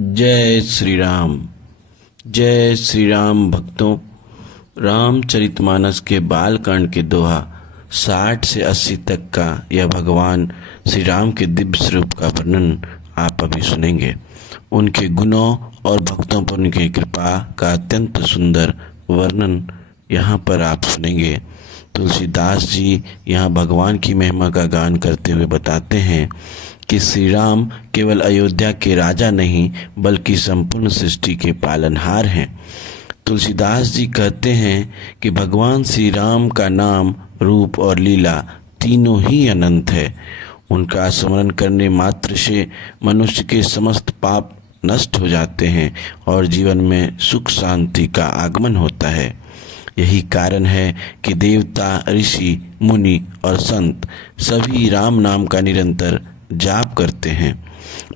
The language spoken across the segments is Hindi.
जय श्री राम। जय श्री राम भक्तों। रामचरितमानस के बालकांड के दोहा 60 से 80 तक का यह भगवान श्री राम के दिव्य स्वरूप का वर्णन आप अभी सुनेंगे। उनके गुणों और भक्तों पर उनकी कृपा का अत्यंत सुंदर वर्णन यहाँ पर आप सुनेंगे। तुलसीदास जी यहाँ भगवान की महिमा का गान करते हुए बताते हैं कि श्री राम केवल अयोध्या के राजा नहीं बल्कि संपूर्ण सृष्टि के पालनहार हैं। तुलसीदास जी कहते हैं कि भगवान श्री राम का नाम, रूप और लीला तीनों ही अनंत है। उनका स्मरण करने मात्र से मनुष्य के समस्त पाप नष्ट हो जाते हैं और जीवन में सुख शांति का आगमन होता है। यही कारण है कि देवता, ऋषि, मुनि और संत सभी राम नाम का निरंतर जाप करते हैं।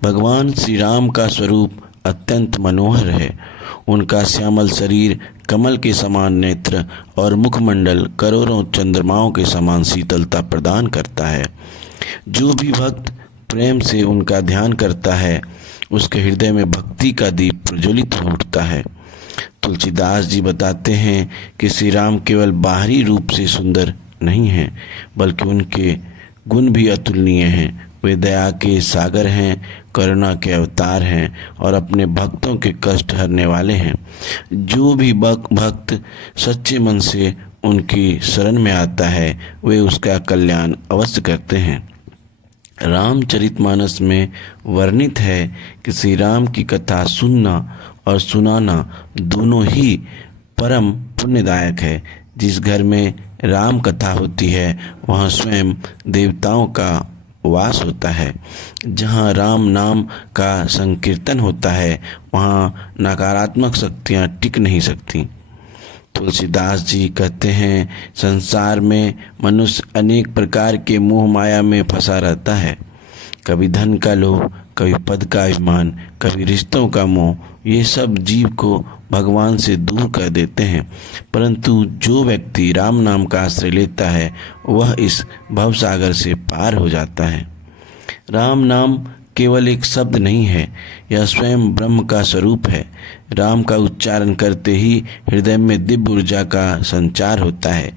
भगवान श्री राम का स्वरूप अत्यंत मनोहर है। उनका श्यामल शरीर, कमल के समान नेत्र और मुखमंडल करोड़ों चंद्रमाओं के समान शीतलता प्रदान करता है। जो भी भक्त प्रेम से उनका ध्यान करता है उसके हृदय में भक्ति का दीप प्रज्वलित हो उठता है। तुलसीदास जी बताते हैं कि श्री राम केवल बाहरी रूप से सुंदर नहीं हैं बल्कि उनके गुण भी अतुलनीय हैं। वे दया के सागर हैं, करुणा के अवतार हैं और अपने भक्तों के कष्ट हरने वाले हैं। जो भी भक्त सच्चे मन से उनकी शरण में आता है वे उसका कल्याण अवश्य करते हैं। रामचरितमानस में वर्णित है कि श्री राम की कथा सुनना और सुनाना दोनों ही परम पुण्यदायक है। जिस घर में राम कथा होती है वहाँ स्वयं देवताओं का वास होता है। जहाँ राम नाम का संकीर्तन होता है वहाँ नकारात्मक शक्तियाँ टिक नहीं सकती। तुलसीदास जी कहते हैं, संसार में मनुष्य अनेक प्रकार के मोह माया में फंसा रहता है। कभी धन का लोभ, कभी पद का अभिमान, कभी रिश्तों का मोह। ये सब जीव को भगवान से दूर कर देते हैं। परंतु जो व्यक्ति राम नाम का आश्रय लेता है वह इस भवसागर से पार हो जाता है। राम नाम केवल एक शब्द नहीं है, यह स्वयं ब्रह्म का स्वरूप है। राम का उच्चारण करते ही हृदय में दिव्य ऊर्जा का संचार होता है।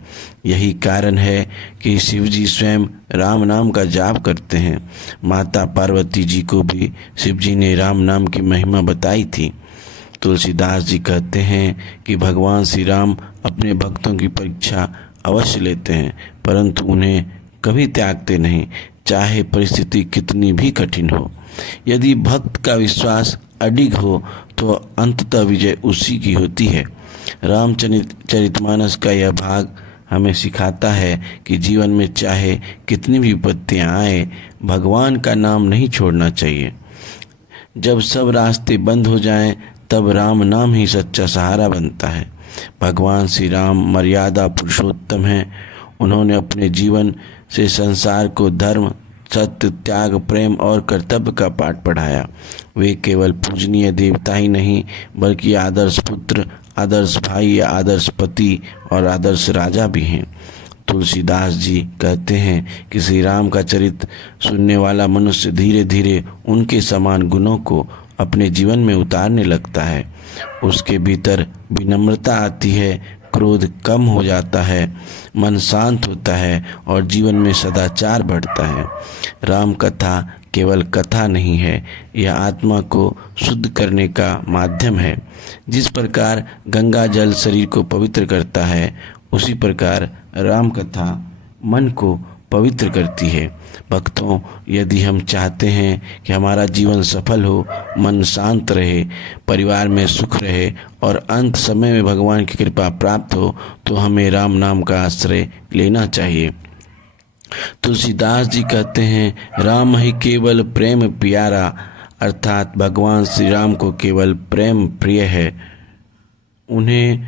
यही कारण है कि शिव जी स्वयं राम नाम का जाप करते हैं। माता पार्वती जी को भी शिव जी ने राम नाम की महिमा बताई थी। तुलसीदास जी कहते हैं कि भगवान श्री राम अपने भक्तों की परीक्षा अवश्य लेते हैं परंतु उन्हें कभी त्यागते नहीं, चाहे परिस्थिति कितनी भी कठिन हो। यदि भक्त का विश्वास अडिग हो तो अंततः विजय उसी की होती है। रामचरितमानस का यह भाग हमें सिखाता है कि जीवन में चाहे कितनी भी विपत्तियां आए, भगवान का नाम नहीं छोड़ना चाहिए। जब सब रास्ते बंद हो जाएं, तब राम नाम ही सच्चा सहारा बनता है। भगवान श्री राम मर्यादा पुरुषोत्तम हैं। उन्होंने अपने जीवन से संसार को धर्म, सत्य, त्याग, प्रेम और कर्तव्य का पाठ पढ़ाया। वे केवल पूजनीय देवता ही नहीं बल्कि आदर्श पुत्र, आदर्श भाई, आदर्श पति और आदर्श राजा भी हैं। तुलसीदास जी कहते हैं कि श्री राम का चरित्र सुनने वाला मनुष्य धीरे धीरे उनके समान गुणों को अपने जीवन में उतारने लगता है। उसके भीतर विनम्रता आती है, क्रोध कम हो जाता है, मन शांत होता है और जीवन में सदाचार बढ़ता है। राम कथा केवल कथा नहीं है, यह आत्मा को शुद्ध करने का माध्यम है। जिस प्रकार गंगा जल शरीर को पवित्र करता है उसी प्रकार राम कथा मन को पवित्र करती है। भक्तों, यदि हम चाहते हैं कि हमारा जीवन सफल हो, मन शांत रहे, परिवार में सुख रहे और अंत समय में भगवान की कृपा प्राप्त हो तो हमें राम नाम का आश्रय लेना चाहिए। तुलसीदास जी कहते हैं, राम ही केवल प्रेम प्यारा, अर्थात भगवान श्री राम को केवल प्रेम प्रिय है। उन्हें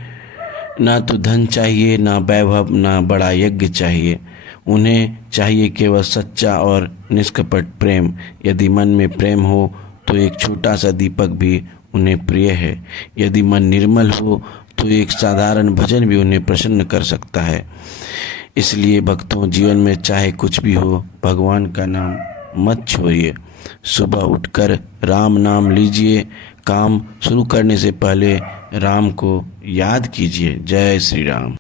ना तो धन चाहिए, ना वैभव, ना बड़ा यज्ञ चाहिए। उन्हें चाहिए केवल सच्चा और निष्कपट प्रेम। यदि मन में प्रेम हो तो एक छोटा सा दीपक भी उन्हें प्रिय है। यदि मन निर्मल हो तो एक साधारण भजन भी उन्हें प्रसन्न कर सकता है। इसलिए भक्तों, जीवन में चाहे कुछ भी हो, भगवान का नाम मत छोड़िए। सुबह उठकर राम नाम लीजिए, काम शुरू करने से पहले राम को याद कीजिए। जय श्री राम।